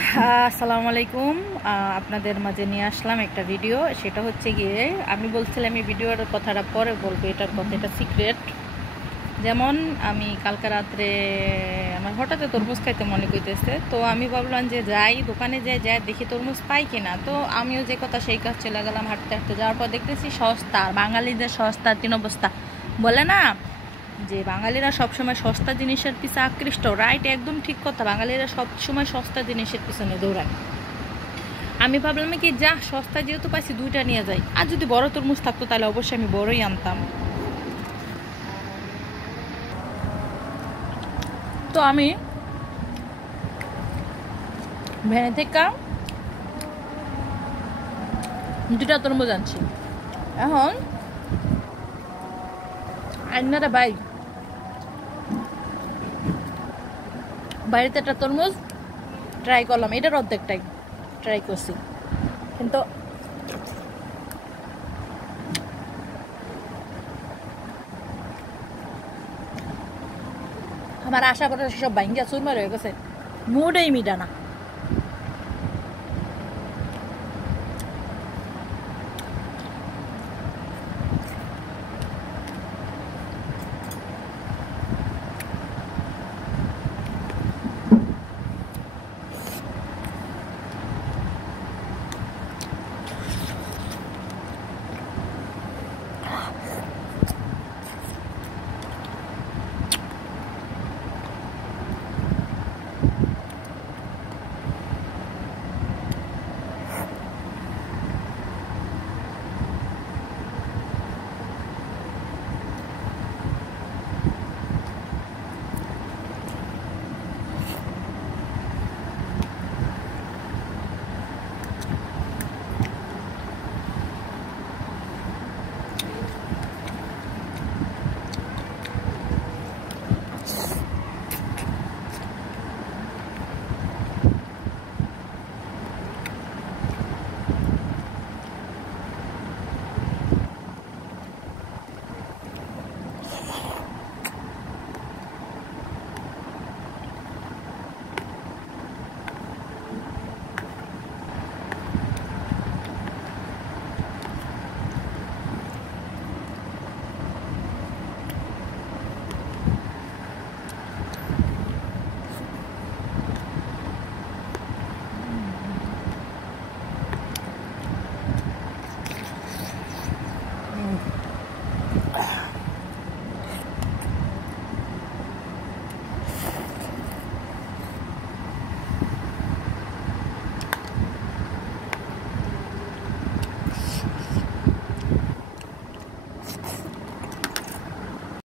আসসালামু আলাইকুম। আপনাদের মাঝে নিয়ে আসলাম একটা ভিডিও। সেটা হচ্ছে গিয়ে আমি বলছিলাম এই ভিডিওর কথাটা পরে বলবো, এটার কথা, এটা সিক্রেট। যেমন আমি কালকে রাত্রে আমার হঠাৎ তরমুজ খাইতে মনে করতেছে, তো আমি ভাবলাম যে যাই দোকানে যাই দেখি তরমুজ পাই কিনা। তো আমিও যে কথা সেই কাজ চলে গেলাম, হাঁটতে হাঁটতে যাওয়ার পর দেখতেছি সস্তা, বাঙালিদের সস্তা তিন অবস্থা বলে না, যে বাঙালিরা সবসময় সস্তা জিনিসের পিছনে আকৃষ্ট। রাইট, একদম ঠিক কথা, বাঙালিরা সবসময় সস্তা জিনিসের পিছনে দৌড়ায়। আমি ভাবলাম কি যা সস্তা যেহেতু পাইছি দুইটা নিয়ে যাই, আর যদি বড় তরমুজ থাকতো তাহলে অবশ্যই আমি বড়ই আনতাম। তো আমি ভ্যানে থেকে দুটা তরমুজ আনছি। এখন আইনারা বাড়িতে একটা তরমুজ ট্রাই করলাম, এটার অর্ধেকটাই ট্রাই করছি, কিন্তু আমার আশা করা সব ভাঙ্গা চুরমার হয়ে গেছে, মুডেই মিটা না।